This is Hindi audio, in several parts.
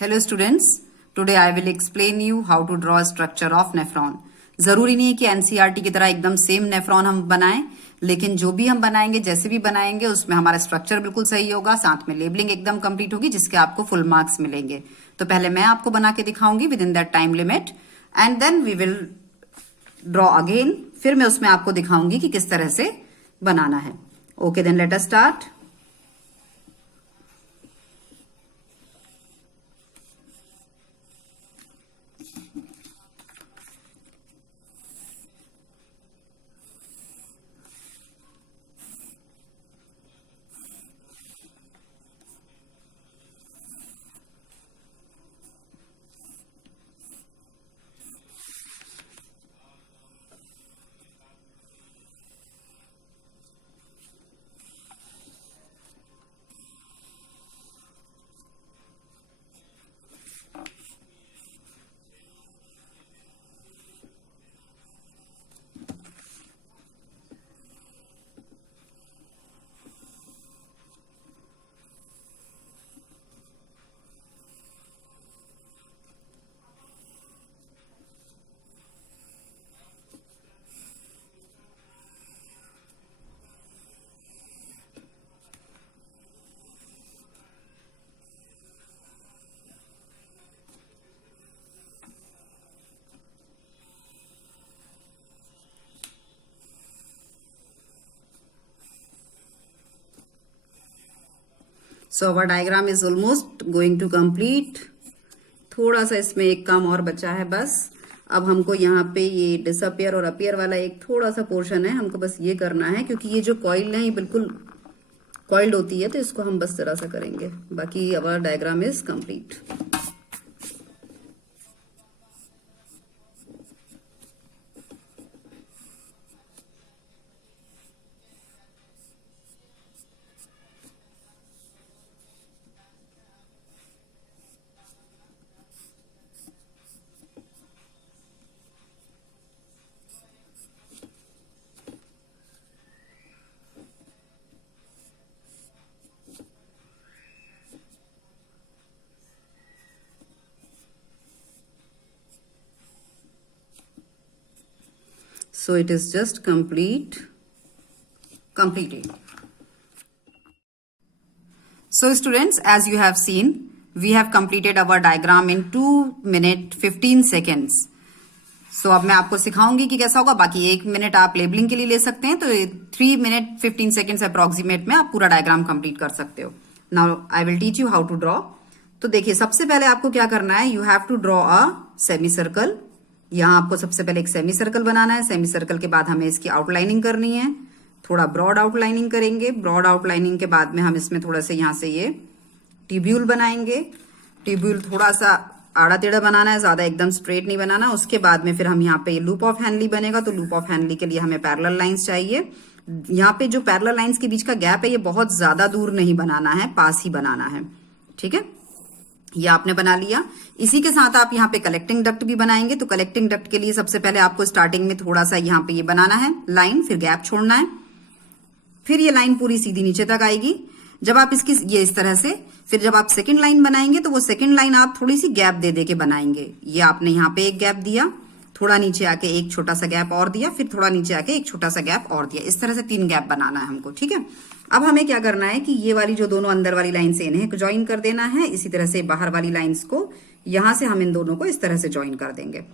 Hello students, today I will explain you how to draw structure of nephron. जरूरी नहीं है कि एनसीईआरटी की तरह एकदम सेम नेफ्रॉन हम बनाएं, लेकिन जो भी हम बनाएंगे, जैसे भी बनाएंगे, उसमें हमारा स्ट्रक्चर बिल्कुल सही होगा, साथ में लेबलिंग एकदम कंप्लीट होगी, जिसके आपको फुल मार्क्स मिलेंगे। तो पहले मैं आपको बना के दिखाऊंगी within that time limit, and then we will draw again. फिर मैं उसमें आपको दिखाऊंगी कि किस तरह से बनाना है। Okay, then let us start. So our diagram is almost going to complete. थोड़ा सा इसमें एक काम और बचा है बस। अब हमको यहाँ पे ये डिसअपियर और अपियर वाला एक थोड़ा सा पोर्शन है, हमको बस ये करना है, क्योंकि ये जो कॉइल है ये बिल्कुल कॉइल्ड होती है, तो इसको हम बस जरा सा करेंगे। बाकी our diagram is complete. So it is just completed. So students, as you have seen, we have completed our diagram in 2 minutes 15 seconds. So अब मैं आपको सिखाऊंगी कि कैसा होगा। बाकी 1 मिनट आप लेबलिंग के लिए ले सकते हैं, तो 3 मिनट 15 सेकेंड्स अप्रोक्सीमेट में आप पूरा डायग्राम कंप्लीट कर सकते हो। Now I will teach you how to draw. तो देखिए, सबसे पहले आपको क्या करना है, you have to draw a semi circle. यहाँ आपको सबसे पहले एक सेमी सर्कल बनाना है। सेमी सर्कल के बाद हमें इसकी आउटलाइनिंग करनी है, थोड़ा ब्रॉड आउटलाइनिंग करेंगे। ब्रॉड आउटलाइनिंग के बाद में हम इसमें थोड़ा सा यहाँ से ये ट्यूब्यूल बनाएंगे। ट्यूब्यूल थोड़ा सा आड़ा टेढ़ा बनाना है, ज्यादा एकदम स्ट्रेट नहीं बनाना। उसके बाद में फिर हम यहाँ पे लूप ऑफ हैनली बनेगा, तो लूप ऑफ हैनली के लिए हमें पैरेलल लाइंस चाहिए। यहाँ पे जो पैरेलल लाइंस के बीच का गैप है, ये बहुत ज्यादा दूर नहीं बनाना है, पास ही बनाना है। ठीक है, ये आपने बना लिया। इसी के साथ आप यहाँ पे कलेक्टिंग डक्ट भी बनाएंगे। तो कलेक्टिंग डक्ट के लिए सबसे पहले आपको स्टार्टिंग में थोड़ा सा यहाँ पे ये बनाना है लाइन, फिर गैप छोड़ना है, फिर ये लाइन पूरी सीधी नीचे तक आएगी। जब आप इसकी ये इस तरह से, फिर जब आप सेकंड लाइन बनाएंगे तो वो सेकंड लाइन आप थोड़ी सी गैप दे दे के बनाएंगे। ये आपने यहाँ पे एक गैप दिया, थोड़ा नीचे आके एक छोटा सा गैप और दिया, फिर थोड़ा नीचे आके एक छोटा सा गैप और दिया। इस तरह से 3 गैप बनाना है हमको। ठीक है, अब हमें क्या करना है कि ये वाली जो दोनों अंदर वाली लाइन से इन्हें ज्वाइन कर देना है। इसी तरह से बाहर वाली लाइंस को यहां से हम इन दोनों को इस तरह से ज्वाइन कर देंगे।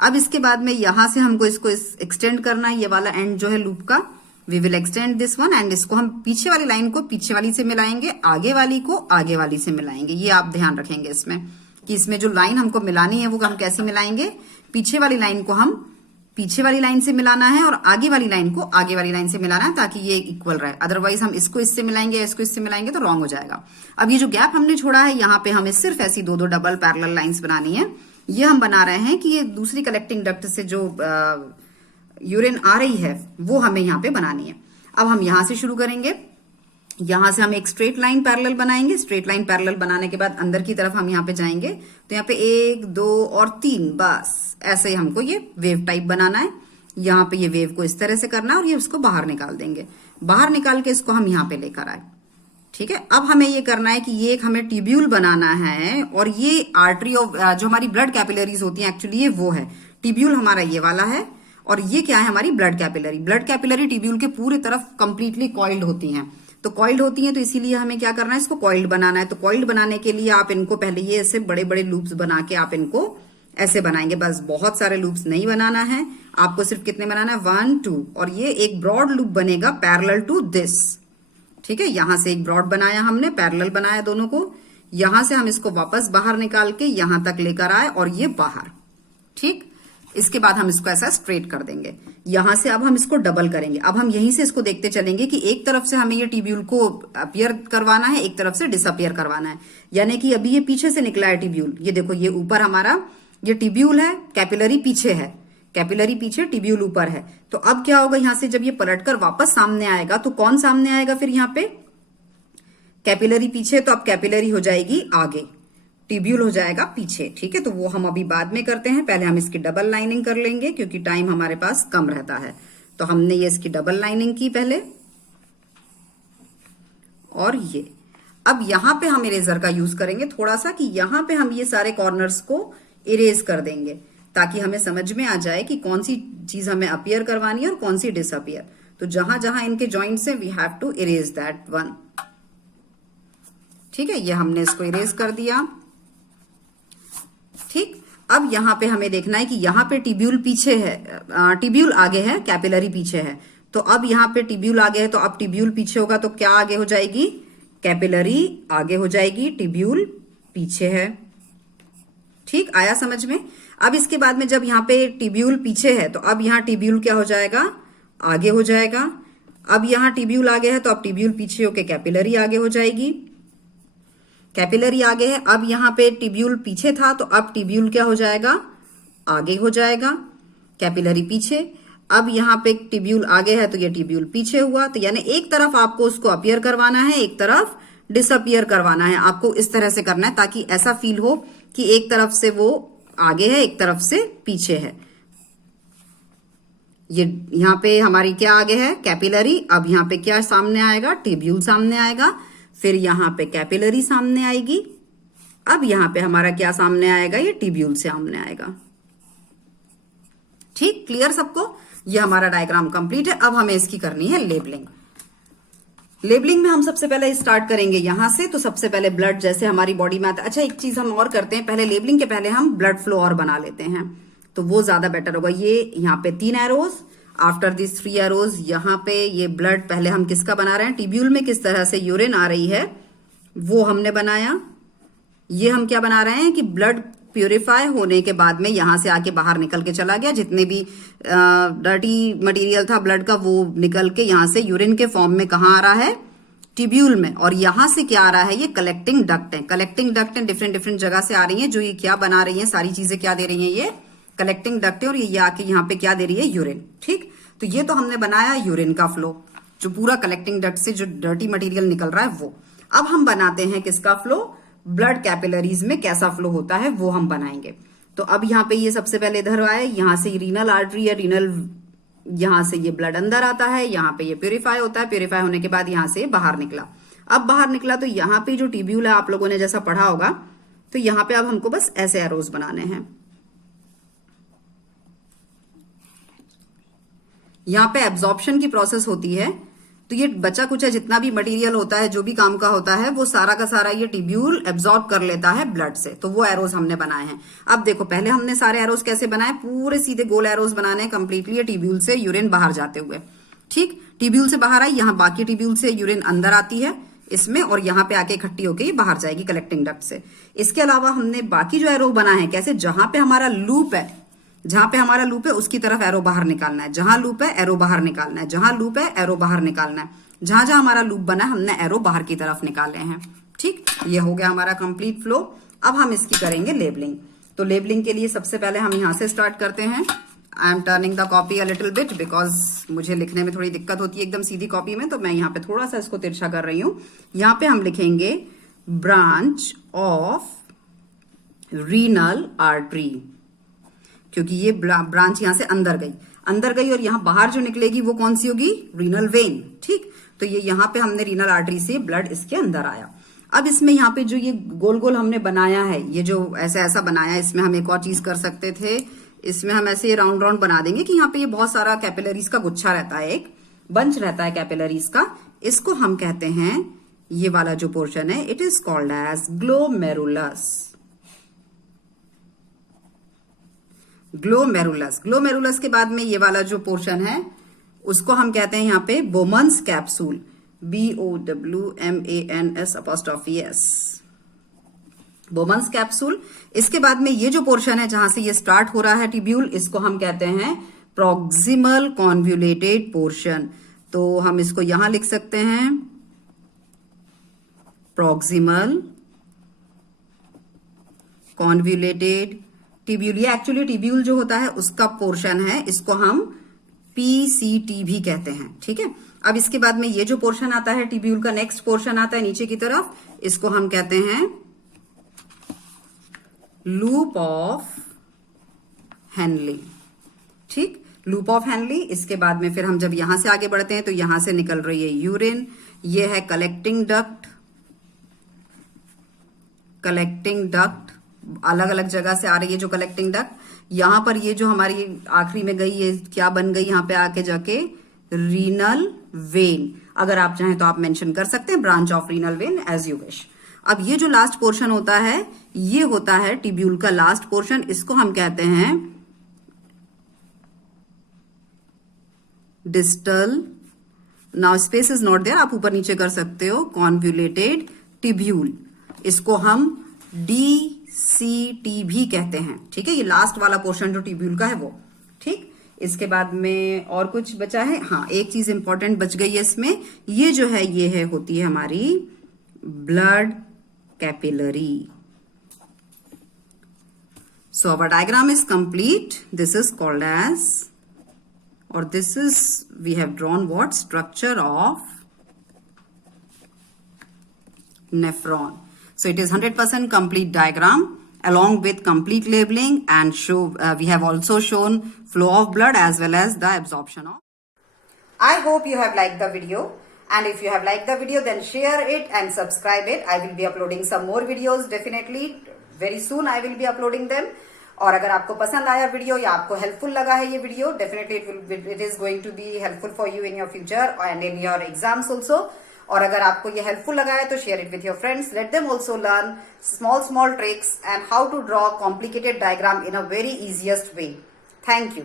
अब इसके बाद में यहां से हमको इसको एक्सटेंड करना है। ये वाला एंड जो है लूप का, we will extend this one, and इसको हम पीछे वाली लाइन को पीछे वाली से मिलाएंगे, आगे वाली को आगे वाली से मिलाएंगे। ये आप ध्यान रखेंगे इसमें कि इसमें जो लाइन हमको मिलानी है वो हम कैसे मिलाएंगे। पीछे वाली लाइन को हम पीछे वाली लाइन से मिलाना है और आगे वाली लाइन को आगे वाली लाइन से मिलाना है, ताकि ये इक्वल रहे। अदरवाइज हम इसको इससे मिलाएंगे, इसको इससे मिलाएंगे तो रॉन्ग हो जाएगा। अब ये जो गैप हमने छोड़ा है, यहाँ पे हमें सिर्फ ऐसी 2-2 डबल पैरेलल लाइंस बनानी है। ये हम बना रहे हैं कि ये दूसरी कलेक्टिंग डक्ट से जो यूरिन आ रही है वो हमें यहाँ पे बनानी है। अब हम यहां से शुरू करेंगे। यहां से हम एक स्ट्रेट लाइन पैरेलल बनाएंगे। स्ट्रेट लाइन पैरेलल बनाने के बाद अंदर की तरफ हम यहाँ पे जाएंगे, तो यहाँ पे 1, 2 और 3, बस ऐसे हमको ये वेव टाइप बनाना है। यहाँ पे ये वेव को इस तरह से करना है और ये उसको बाहर निकाल देंगे। बाहर निकाल के इसको हम यहाँ पे लेकर आए। ठीक है, अब हमें ये करना है कि ये एक हमें ट्यूब्यूल बनाना है, और ये आर्टरी ऑफ जो हमारी ब्लड कैपिलरीज होती हैं एक्चुअली ये वो है। ट्यूब्यूल हमारा ये वाला है, और ये क्या है हमारी blood capillary. Blood capillary tubule के पूरे तरफ कंप्लीटली कॉइल्ड होती हैं। तो कॉइल्ड होती हैं तो इसीलिए हमें क्या करना है, इसको कॉइल्ड बनाना है। तो कॉइल्ड बनाने के लिए आप इनको पहले ये ऐसे बड़े बड़े लूप्स बना के आप इनको ऐसे बनाएंगे। बस बहुत सारे लूप्स नहीं बनाना है आपको, सिर्फ कितने बनाना है, 1 2, और ये एक ब्रॉड लूप बनेगा पैरेलल टू दिस। ठीक है, यहां से एक ब्रॉड बनाया हमने, पैरेलल बनाया दोनों को। यहां से हम इसको वापस बाहर निकाल के यहां तक लेकर आए, और ये बाहर। ठीक, इसके बाद हम इसको ऐसा स्ट्रेट कर देंगे। यहां से अब हम इसको डबल करेंगे। अब हम यहीं से इसको देखते चलेंगे कि एक तरफ से हमें ये ट्यूब्यूल को अपीयर करवाना है, एक तरफ से डिसअपियर करवाना है। यानी कि अभी ये पीछे से निकला है ट्यूब्यूल, ये देखो ये ऊपर हमारा ये ट्यूब्यूल है, कैपिलरी पीछे है, कैपिलरी पीछे ट्यूब्यूल ऊपर है। तो अब क्या होगा, यहां से जब ये पलटकर वापस सामने आएगा तो कौन सामने आएगा फिर यहाँ पे, कैपिलरी पीछे, तो अब कैपिलरी हो जाएगी आगे, ट्यूब्यूल हो जाएगा पीछे। ठीक है, तो वो हम अभी बाद में करते हैं, पहले हम इसकी डबल लाइनिंग कर लेंगे क्योंकि टाइम हमारे पास कम रहता है। तो हमने ये इसकी डबल लाइनिंग की पहले, और ये अब यहां पे हम इरेजर का यूज करेंगे थोड़ा सा, कि यहां पे हम ये सारे कॉर्नर्स को इरेज कर देंगे ताकि हमें समझ में आ जाए कि कौन सी चीज हमें अपीयर करवानी है और कौन सी डिसअपियर। तो जहां जहां इनके जॉइंट्स है we have to erase that one. ठीक है, ये हमने इसको इरेज कर दिया। ठीक, अब यहां पे हमें देखना है कि यहां पे ट्यूब्यूल पीछे है, ट्यूब्यूल आगे है, कैपिलरी पीछे है। तो अब यहां पे ट्यूब्यूल आगे है, तो अब ट्यूब्यूल पीछे होगा तो क्या आगे हो जाएगी, कैपिलरी आगे हो जाएगी, ट्यूब्यूल पीछे है। ठीक, आया समझ में। अब इसके बाद में जब यहाँ पे ट्यूब्यूल पीछे है तो अब यहाँ ट्यूब्यूल क्या हो जाएगा, आगे हो जाएगा। अब यहाँ ट्यूब्यूल आगे है तो अब ट्यूब्यूल पीछे होके कैपिलरी आगे हो जाएगी, कैपिलरी आगे है। अब यहाँ पे ट्यूब्यूल पीछे था तो अब ट्यूब्यूल क्या हो जाएगा, आगे हो जाएगा, कैपिलरी पीछे। अब यहाँ पे ट्यूब्यूल आगे है तो ये ट्यूब्यूल पीछे हुआ। तो यानी एक तरफ आपको उसको अपीयर करवाना है, एक तरफ डिसअपियर करवाना है। आपको इस तरह से करना है ताकि ऐसा फील हो कि एक तरफ से वो आगे है, एक तरफ से पीछे है। ये यहाँ पे हमारी क्या आगे है, कैपिलरी। अब यहाँ पे क्या सामने आएगा, ट्यूब्यूल सामने आएगा, फिर यहाँ पे कैपिलरी सामने आएगी। अब यहाँ पे हमारा क्या सामने आएगा, ये ट्यूब्यूल सामने आएगा। ठीक, क्लियर सबको। ये हमारा डायग्राम कंप्लीट है। अब हमें इसकी करनी है लेबलिंग। लेबलिंग में हम सबसे पहले स्टार्ट करेंगे यहां से। तो सबसे पहले ब्लड जैसे हमारी बॉडी में आता है। अच्छा, एक चीज हम और करते हैं, पहले लेबलिंग के पहले हम ब्लड फ्लो और बना लेते हैं तो वो ज्यादा बेटर होगा। ये यहाँ पे 3 एरोज, आफ्टर दिस 3 एरोज यहाँ पे ये ब्लड पहले हम किसका बना रहे हैं, ट्यूब्यूल में किस तरह से यूरिन आ रही है वो हमने बनाया। ये हम क्या बना रहे हैं कि ब्लड प्यूरिफाई होने के बाद में यहां से आके बाहर निकल के चला गया, जितने भी डर्टी मटेरियल था ब्लड का वो निकल के यहां से यूरिन के फॉर्म में कहाँ आ रहा है, ट्यूब्यूल में। और यहां से क्या आ रहा है, ये कलेक्टिंग डक्ट है। कलेक्टिंग डक्ट डिफरेंट डिफरेंट जगह से आ रही है, जो ये क्या बना रही है, सारी चीजें क्या दे रही है, ये कलेक्टिंग डक्ट है। और ये आके यहाँ पे क्या दे रही है, यूरिन। ठीक, तो ये तो हमने बनाया यूरिन का फ्लो, जो पूरा कलेक्टिंग डक्ट से जो डर्टी मटेरियल निकल रहा है वो। अब हम बनाते हैं किसका फ्लो, ब्लड कैपिलरीज में कैसा फ्लो होता है वो हम बनाएंगे। तो अब यहाँ पे ये सबसे पहले इधर आए, यहाँ से रीनल आर्टरी है, रीनल यहाँ से ये ब्लड अंदर आता है, यहाँ पे ये प्यूरिफाई होता है, प्यूरिफाई होने के बाद यहाँ से बाहर निकला। अब बाहर निकला तो यहाँ पे जो ट्यूब्यूल है आप लोगों ने जैसा पढ़ा होगा, तो यहाँ पे अब हमको बस ऐसे एरोज बनाने हैं। यहाँ पे एब्जॉर्प्शन की प्रोसेस होती है, तो ये बचा कुछ है जितना भी मटेरियल होता है, जो भी काम का होता है, वो सारा का सारा ये ट्यूब्यूल एब्जॉर्ब कर लेता है ब्लड से। तो वो एरोज हमने बनाए हैं। अब देखो, पहले हमने सारे एरोज कैसे बनाए, पूरे सीधे गोल एरोज बनाने हैं कंप्लीटली ट्यूब्यूल से यूरिन बाहर जाते हुए। ठीक, ट्यूब्यूल से बाहर आई, यहाँ बाकी ट्यूब्यूल से यूरिन अंदर आती है इसमें, और यहाँ पे आके इकट्ठी होकर ये बाहर जाएगी कलेक्टिंग डक्ट से। इसके अलावा हमने बाकी जो एरो बनाए हैं, कैसे, जहां पे हमारा लूप है, जहां पे हमारा लूप है उसकी तरफ एरो बाहर निकालना है, जहां लूप है एरो बाहर निकालना है, जहां लूप है एरो बाहर निकालना है, जहां जहां हमारा लूप बना है हमने एरो बाहर की तरफ निकाले हैं। ठीक, ये हो गया हमारा कंप्लीट फ्लो। अब हम इसकी करेंगे लेबलिंग। तो लेबलिंग के लिए सबसे पहले हम यहां से स्टार्ट करते हैं। I am turning the copy a little bit because मुझे लिखने में थोड़ी दिक्कत होती है एकदम सीधी कॉपी में, तो मैं यहाँ पे थोड़ा सा इसको तिरछा कर रही हूँ। यहाँ पे हम लिखेंगे ब्रांच ऑफ रीनल आर्टरी, क्योंकि ये ब्रांच यहां से अंदर गई और यहां बाहर जो निकलेगी वो कौन सी होगी, रीनल वेन। ठीक, तो ये यहाँ पे हमने रीनल आर्टरी से ब्लड इसके अंदर आया। अब इसमें यहाँ पे जो ये गोल गोल हमने बनाया है, ये जो ऐसा ऐसा बनाया है, इसमें हम एक और चीज कर सकते थे, इसमें हम ऐसे राउंड राउंड बना देंगे कि यहाँ पे ये बहुत सारा कैपिलरीज का गुच्छा रहता है, एक बंच रहता है कैपिलरीज का। इसको हम कहते हैं, ये वाला जो पोर्शन है, it is called as glomerulus. Glomerulus. Glomerulus के बाद में ये वाला जो पोर्शन है उसको हम कहते हैं यहाँ पे Bowman's capsule, BOWMANS', Bowman's capsule. इसके बाद में ये जो पोर्शन है जहां से ये स्टार्ट हो रहा है टिब्यूल, इसको हम कहते हैं प्रॉक्सिमल कॉन्व्यूलेटेड पोर्शन। तो हम इसको यहां लिख सकते हैं प्रॉक्सिमल कॉन्व्यूलेटेड टिब्यूल। ये एक्चुअली टिब्यूल जो होता है उसका पोर्शन है, इसको हम PCT भी कहते हैं, ठीक है। अब इसके बाद में ये जो पोर्शन आता है टिब्यूल का, नेक्स्ट पोर्शन आता है नीचे की तरफ, इसको हम कहते हैं लूप ऑफ हेनली, ठीक, लूप ऑफ हेनली। इसके बाद में फिर हम जब यहां से आगे बढ़ते हैं तो यहां से निकल रही है यूरिन, ये है कलेक्टिंग डक्ट। कलेक्टिंग डक्ट अलग अलग जगह से आ रही है जो कलेक्टिंग डक्ट। यहां पर ये जो हमारी आखिरी में गई, ये क्या बन गई यहां पे आके जाके, रीनल वेन। अगर आप चाहें तो आप मेंशन कर सकते हैं branch of renal vein, as you wish. अब ये जो लास्ट पोर्शन होता है, ये होता है टिब्यूल का लास्ट पोर्शन, इसको हम कहते हैं distal, now space is not there, आप ऊपर नीचे कर सकते हो, कॉन्व्यूलेटेड टिब्यूल। इसको हम DCT भी कहते हैं, ठीक है। ये लास्ट वाला पोर्शन जो टिब्यूल का है वो, ठीक। इसके बाद में और कुछ बचा है, हाँ एक चीज इंपॉर्टेंट बच गई है इसमें, ये जो है ये है होती है हमारी blood capillary. So our diagram is complete. This is called as, और this is we have drawn what, structure of nephron. So it is 100% complete diagram along with complete labeling, and we have also shown flow of blood as well as the absorption of. I hope you have liked the video, and if you have liked the video then share it and subscribe it. I will be uploading some more videos definitely very soon. I will be uploading them. और अगर आपको पसंद आया वीडियो या आपको हेल्पफुल लगा है ये video, definitely it is going to be helpful for you in your future and in your exams also. और अगर आपको ये हेल्पफुल लगा है तो share it with your friends, let them also learn small tricks and how to draw complicated diagram in a very easiest way. Thank you.